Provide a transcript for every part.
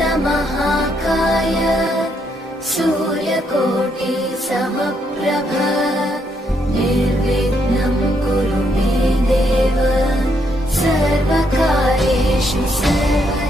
महाकाय सूर्यकोटि समप्रभ निर्विघ्नं कुरु मे देव सर्वकार्येषु सर्वदा।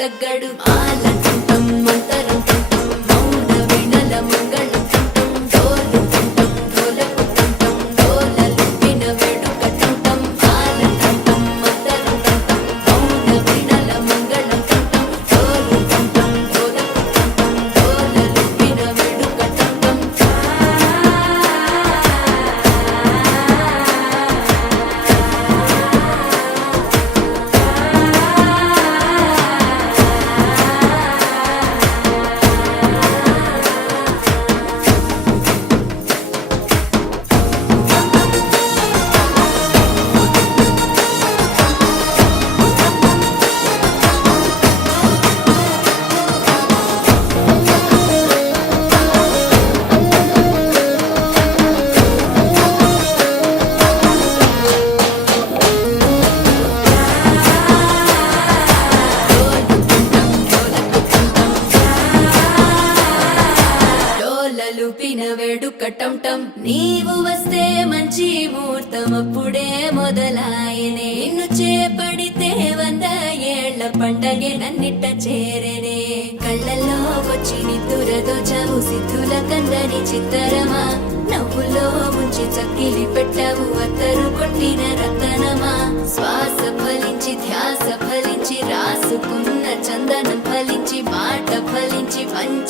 తగ్గడు ఆలంటం మంతరం తంటం మౌన వినల మంగళం తంటం డోలు తంటం డోలకు తంటం డోలలు విన వేడుక తంటం ఆలంటం మంతరం తంటం మౌన వినల మంగళం తంటం డోలు తంటం డోలకు తంటం డోలలు విన వేడుక తంటం లూపిన వేడుక టంటం నీవు వస్తే మంచి ముహూర్తం అప్పుడే మొదలాయనే నిన్ను చేపడితే 100 ఏళ్ల పండగే నన్నిట్ట చేరనే కళ్ళల్లో వచ్చి నిద్దురదోచావు సిద్ధుల కందని చిత్తరమా నవ్వులో ముంచి చక్కిలి పెట్టావు అత్తరు కొట్టిన రతనమా శ్వాస ఫలించి ధ్యాస ఫలించి రాసుకున్న చందనం ఫలించి మాట ఫలించి పంచ